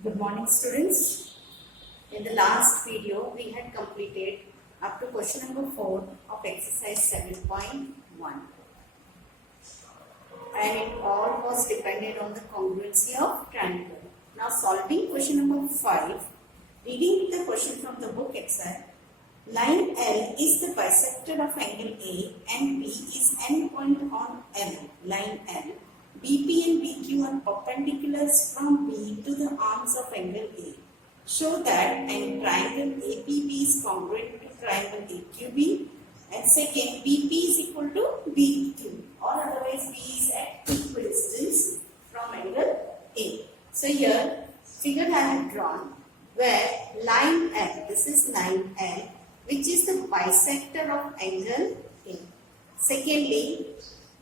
Good morning, students. In the last video, we had completed up to question number 4 of exercise 7.1, and it all was dependent on the congruency of triangle. Now, solving question number 5, reading the question from the book itself. Line L is the bisector of angle A and B is endpoint on L. Line L. BP and BQ are perpendiculars from B to the arms of angle A. Show that a triangle APB is congruent to triangle AQB, and second, BP is equal to BQ, or otherwise B is at equidistance from angle A. So here, figure I have drawn where line L, this is line L, which is the bisector of angle A. Secondly,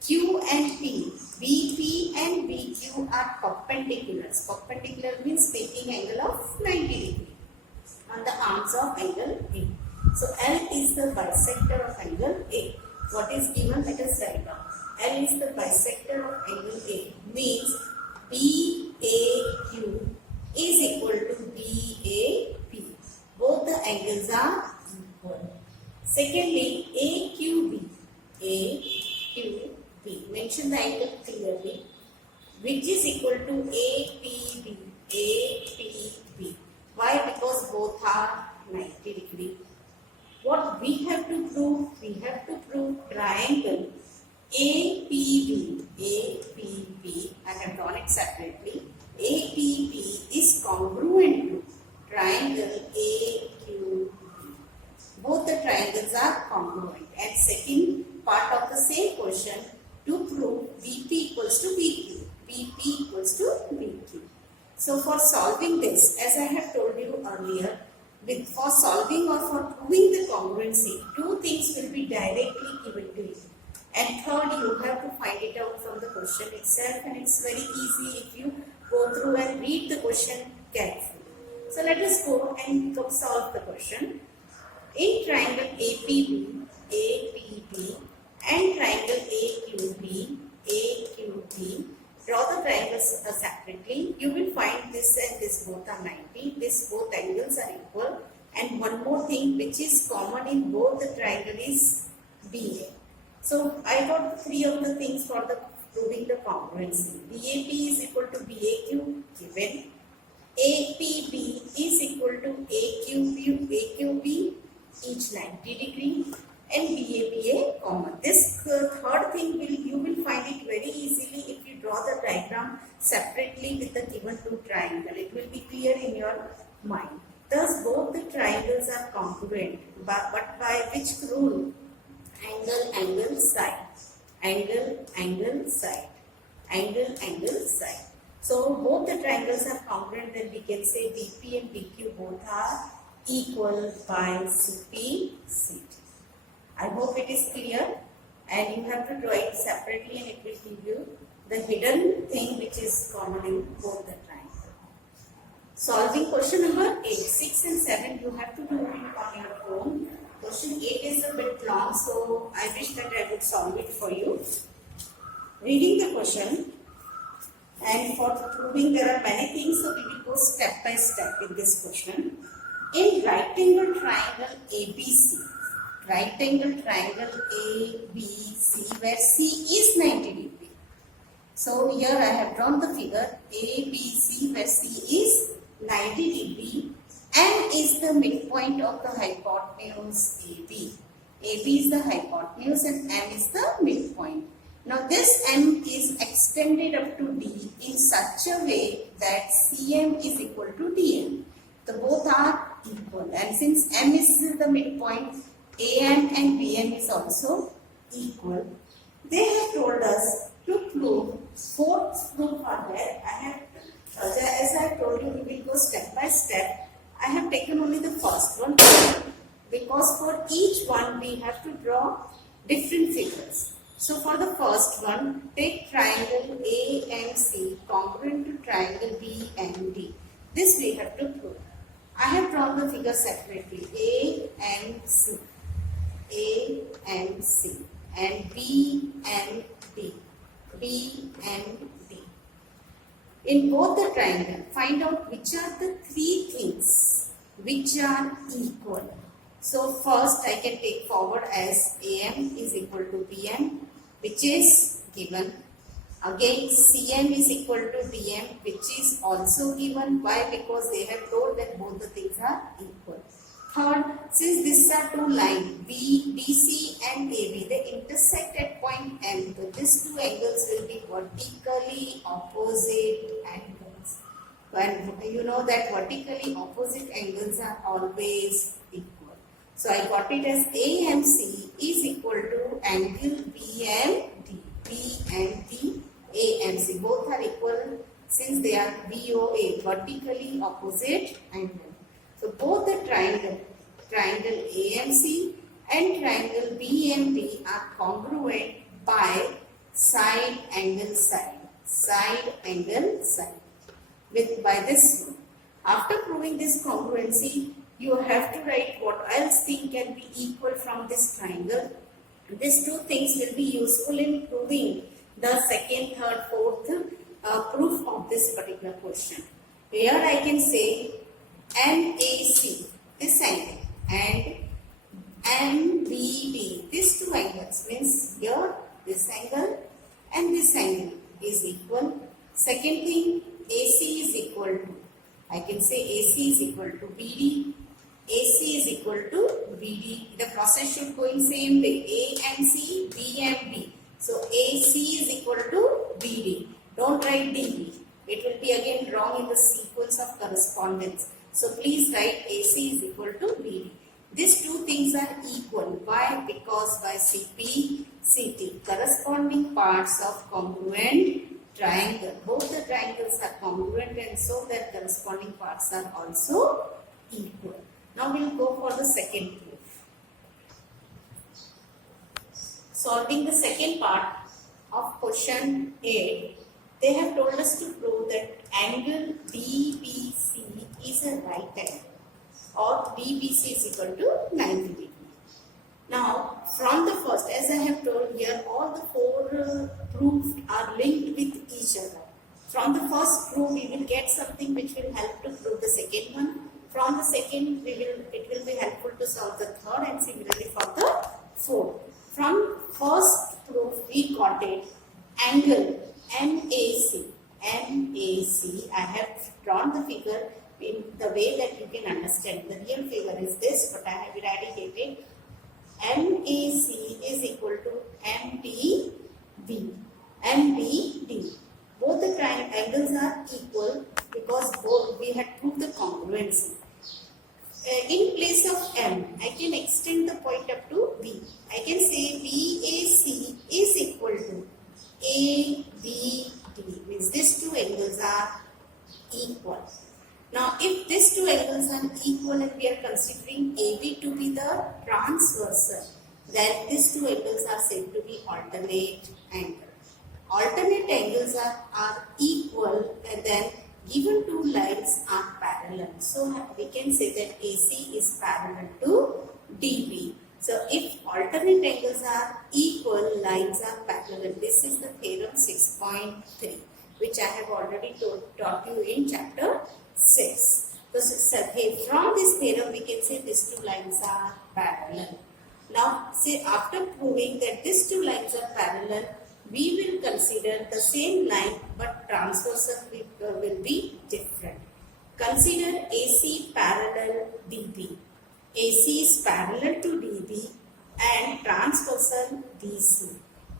Q and P, BP and BQ are perpendiculars. Perpendicular means taking angle of 90 degree on the arms of angle A. So L is the bisector of angle A. What is given? Let us write down. L is the bisector of angle A, means BAQ is equal to BAP. Both the angles are equal. Secondly, AQB. Mention the angle clearly, which is equal to APB. APB. Why? Because both are 90 degree. What we have to prove? We have to prove triangle APB. APB. I have drawn it separately. APB is congruent to triangle AQB. Both the triangles are congruent. And second part of the same question, to prove BP equals to BQ. BP equals to BQ. So for solving this, as I have told you earlier, for solving or for proving the congruency, two things will be directly given to you. And third, you have to find it out from the question itself, and it's very easy if you go through and read the question carefully. So let us go and solve the question. In triangle APB and triangle AQB, draw the triangles separately. You will find this and this both are 90. This both angles are equal. And one more thing which is common in both the triangle is BA. So I got three of the things for the proving the congruency. BAP is equal to BAQ given. APB is equal to AQB, each 90 degree, and BABA common. This third thing you will find it very easily if you draw the diagram separately with the given two triangle. It will be clear in your mind. Thus both the triangles are congruent, but by which rule? Angle, side. Angle, side. Angle, side. So both the triangles are congruent, then we can say BP and BQ both are equal by CP, CT. I hope it is clear, and you have to draw it separately and it will give you the hidden thing which is common in both the triangles. Solving question number 8, 6 and 7 you have to do it on your own. Question 8 is a bit long, so I wish that I would solve it for you. Reading the question, and for proving there are many things, so we will go step by step in this question. In right angle triangle ABC, where C is 90 degree. So here I have drawn the figure ABC where C is 90 degree and is the midpoint of the hypotenuse AB. AB is the hypotenuse and M is the midpoint. Now this M is extended up to D in such a way that CM is equal to DM. So both are equal, and since M is the midpoint, AM and BM is also equal. They have told us to prove, fourth proof are there. As I have told you, we will go step by step. I have taken only the first one because for each one we have to draw different figures. So for the first one, take triangle A and C congruent to triangle B and D. This we have to prove. I have drawn the figure separately. A and C, and B and D, B and D. In both the triangle, find out which are the three things which are equal. So first I can take forward as AM is equal to BM, which is given. Again CM is equal to DM, which is also given. Why? Because they have told that both the things are equal. Third, since these are two lines BC and AB, they intersect at point M. So these two angles will be vertically opposite angles. And you know that vertically opposite angles are always equal. So I got it as AMC is equal to angle BMD. B and D, AMC both are equal since they are VOA, vertically opposite angle. So both the triangle AMC and triangle BMD are congruent by side angle side. By this one. After proving this congruency, you have to write what else thing can be equal from this triangle. These two things will be useful in proving the second, third, fourth proof of this particular question. Here I can say MAC, this angle, and MBD, these two angles, means here this angle and this angle is equal. Second thing, AC is equal to, I can say AC is equal to BD, AC is equal to BD. The process should go in same way, A and C, B and B. So AC is equal to BD. Don't write DB. It will be again wrong in the sequence of correspondence. So please write AC is equal to BD. These two things are equal. Why? Because by CP, CT, corresponding parts of congruent triangle. Both the triangles are congruent and so their corresponding parts are also equal. Now we will go for the second proof. Solving the second part of question 8, they have told us to prove that angle DBC is a right angle or DBC is equal to 90 degree. Now from the first, as I have told here, all the four proofs are linked with each other. From the first proof we will get something which will help to prove the second one. From the second, it will be helpful to solve the third and similarly for the fourth. From first proof, we got it angle MAC. I have drawn the figure in the way that you can understand. The real figure is this, but I have eradicated. MAC is equal to MBD. Both the angles are equal because both we had proved the congruency. In place of M, I can extend the point up to B. I can say BAC is equal to ABD, means these two angles are equal. Now, if these two angles are equal and we are considering AB to be the transversal, then these two angles are said to be alternate angles. Alternate angles are equal and then given two lines are parallel. So we can say that AC is parallel to DB. So if alternate angles are equal, lines are parallel. This is the theorem 6.3, which I have already taught you in chapter 6. So from this theorem we can say these two lines are parallel. Now say after proving that these two lines are parallel, we will consider the same line but transversal will be different. Consider AC parallel DB. AC is parallel to DB and transversal DC.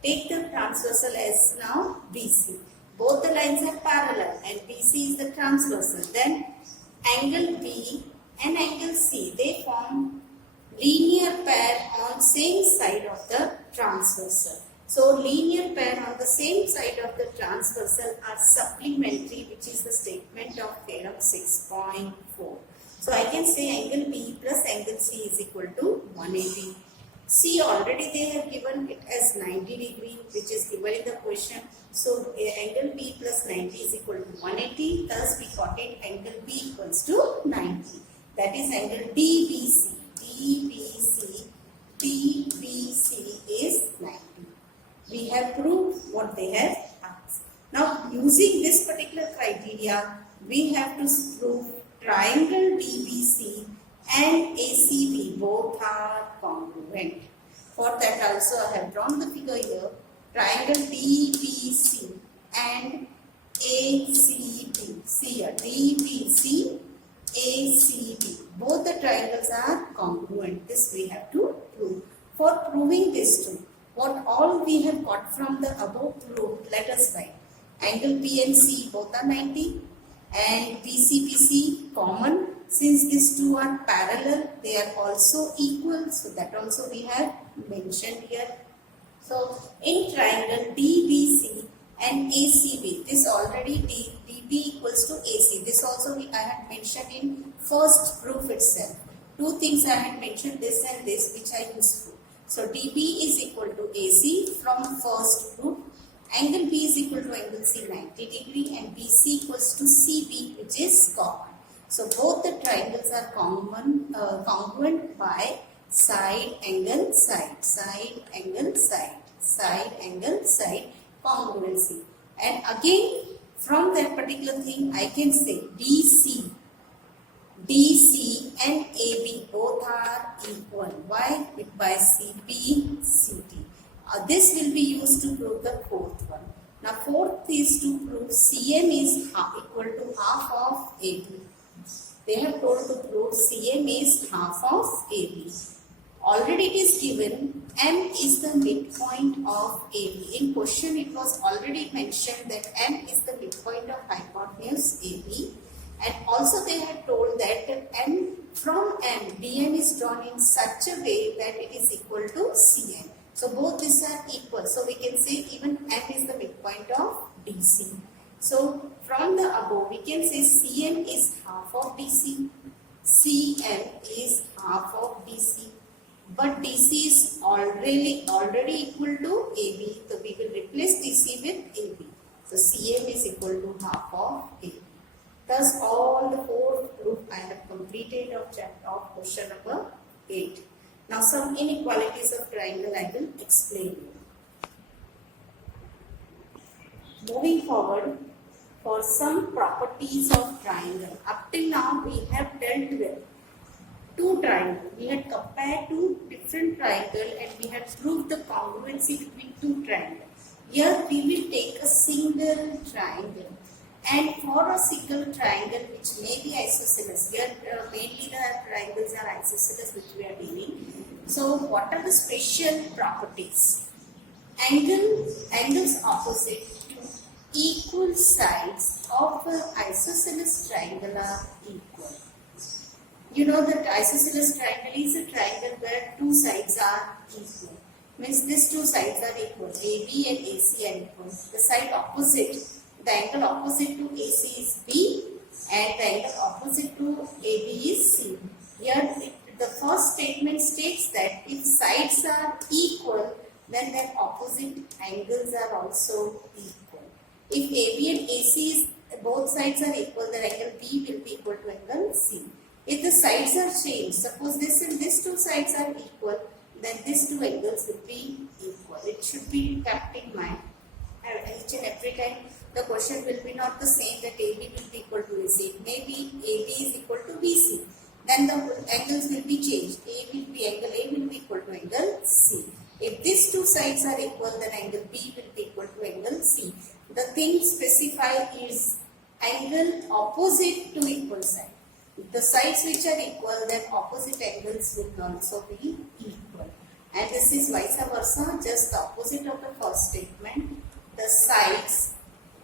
Take the transversal as now BC. Both the lines are parallel and BC is the transversal. Then angle B and angle C, they form linear pair on same side of the transversal. So linear pair on the same side of the transversal are supplementary, which is the statement of theorem 6.4. So I can say angle B plus angle C is equal to 180. C already they have given it as 90 degree, which is given in the question. So angle B plus 90 is equal to 180. Thus we got it angle B equals to 90. That is angle DBC. DBC is 90. We have proved what they have asked. Now, using this particular criteria, we have to prove triangle DBC and ACB both are congruent. For that also I have drawn the figure here. Triangle DBC and ACB. See here, DBC, ACB. Both the triangles are congruent. This we have to prove. For proving this too, what all we have got from the above proof, let us write. Angle P and C both are 90 and BC common. Since these two are parallel, they are also equal. So that also we have mentioned here. So in triangle DBC and ACB, this already DB equals to AC. This also I had mentioned in first proof itself. Two things I had mentioned, this and this, which I used to. So DB is equal to AC from first proof. Angle B is equal to angle C 90 degree and BC equals to CB, which is common. So both the triangles are congruent by side angle side congruency. And again from that particular thing I can say DC and AB both are equal. Why? By CB, CT. This will be used to prove the fourth one. Now fourth is to prove CM is equal to half of AB. They have told to prove CM is half of AB. Already it is given M is the midpoint of AB. In question it was already mentioned that M is the midpoint of hypotenuse AB. And also they had told that from M, DN is drawn in such a way that it is equal to CN. So both these are equal. So we can say even M is the midpoint of DC. So from the above we can say CM is half of DC. CM is half of DC. But DC is already equal to AB. So we will replace DC with AB. So CM is equal to half of AB. Thus all the four proof I have completed of question number 8. Now some inequalities of triangle I will explain you. Moving forward, for some properties of triangle. Up till now we have dealt with two triangles. We had compared two different triangles and we had proved the congruency between two triangles. Here we will take a single triangle. And for a single triangle which may be isosceles, here mainly the triangles are isosceles which we are dealing. So what are the special properties? Angles opposite to equal sides of an isosceles triangle are equal. You know that isosceles triangle is a triangle where two sides are equal. Means these two sides are equal. AB and AC are equal. The side opposite, the angle opposite to AC is B and the angle opposite to AB is C. Here the first statement states that if sides are equal, then their opposite angles are also equal. If AB and AC is both sides are equal, then angle B will be equal to angle C. If the sides are changed, suppose this and these two sides are equal, then these two angles will be equal. It should be kept in mind. Each and every time the question will be not the same that AB will be equal to AC. Maybe AB is equal to BC. Then the angles will be changed. Angle A will be equal to angle C. If these two sides are equal, then angle B will be equal to angle C. The thing specified is angle opposite to equal side. If the sides which are equal, then opposite angles will also be equal. And this is vice versa, just the opposite of the first statement. The sides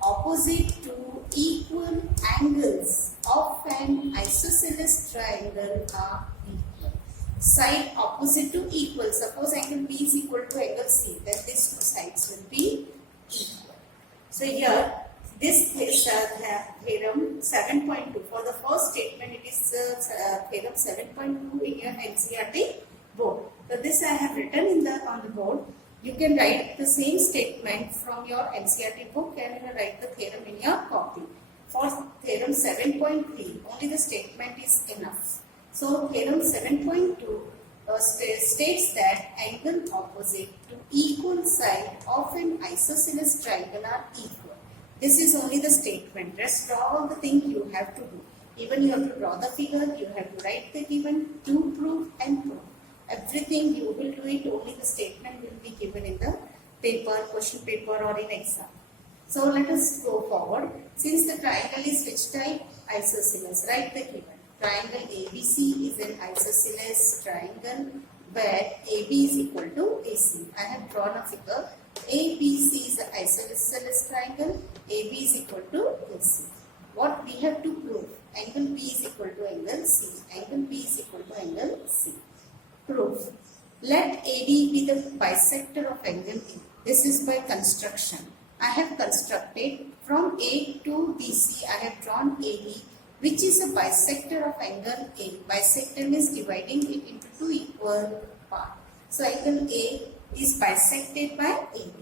opposite to equal angles of an isosceles triangle are equal. Side opposite to equal. Suppose angle B is equal to angle C, then these two sides will be equal. So here, this is theorem 7.2. For the first statement, it is theorem 7.2 in your NCERT board. So this I have written on the board. You can write the same statement from your NCERT book and write the theorem in your copy. For theorem 7.3, only the statement is enough. So theorem 7.2 states that angle opposite to equal side of an isosceles triangle are equal. This is only the statement. Rest all the thing you have to do. Even you have to draw the figure, you have to write the given, do proof and prove. Everything you will do it, only the statement will be given in the paper, question paper or in exam. So let us go forward. Since the triangle is which type? Isosceles. Write the given. Triangle ABC is an isosceles triangle where AB is equal to AC. I have drawn a figure. ABC is an isosceles triangle. AB is equal to AC. What we have to prove? Angle B is equal to angle C. Angle B is equal to angle C. Proof. Let AD be the bisector of angle B. This is by construction. I have constructed from A to BC. I have drawn AD, which is a bisector of angle A. Bisector means dividing it into two equal parts. So angle A is bisected by AB.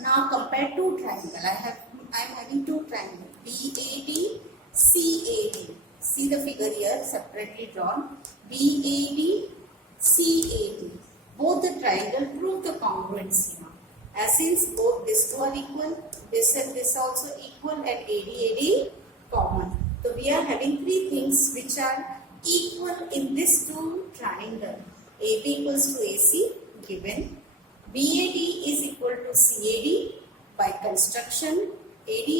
Now compare two triangles. I am having two triangles, BAD, CAD. See the figure here separately drawn. BAD, CAD. Both the triangle prove the congruency now. As since both these two are equal, this and this also equal, and AD common. So we are having three things which are equal in this two triangle. AB equals to AC given. BAD is equal to CAD by construction. AD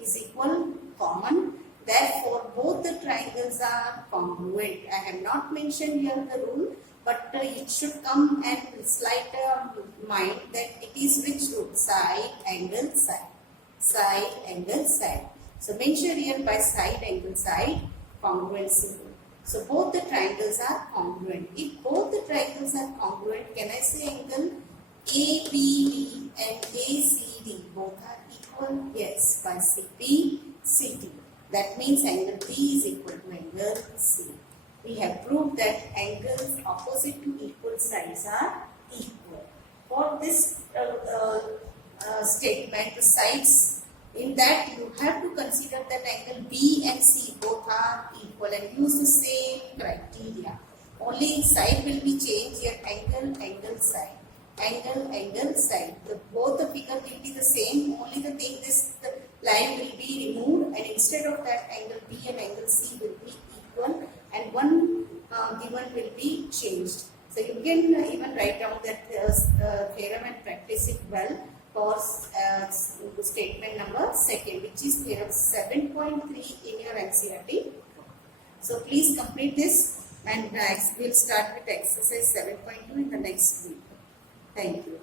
is equal common. Therefore, both the triangles are congruent. I have not mentioned here the rule, but it should come and slight mind that it is which rule? Side, angle, side. Side, angle, side. So mention here by side, angle, side, congruency rule. So both the triangles are congruent. If both the triangles are congruent, can I say angle ABD and ACD both are equal? Yes, by CP, CT. That means angle B is equal to angle C. We have proved that angles opposite to equal sides are equal. For this statement, the sides, in that you have to consider that angle B and C both are equal and use the same criteria. Only side will be changed here, angle, angle, side. Angle, angle, side. Both the figure will be the same, only the thing is the line will be removed, and instead of that angle B and angle C will be equal and one given will be changed. So you can even write down that theorem and practice it well for statement number 2, which is theorem 7.3 in your NCERT. So please complete this, and we'll start with exercise 7.2 in the next week. Thank you.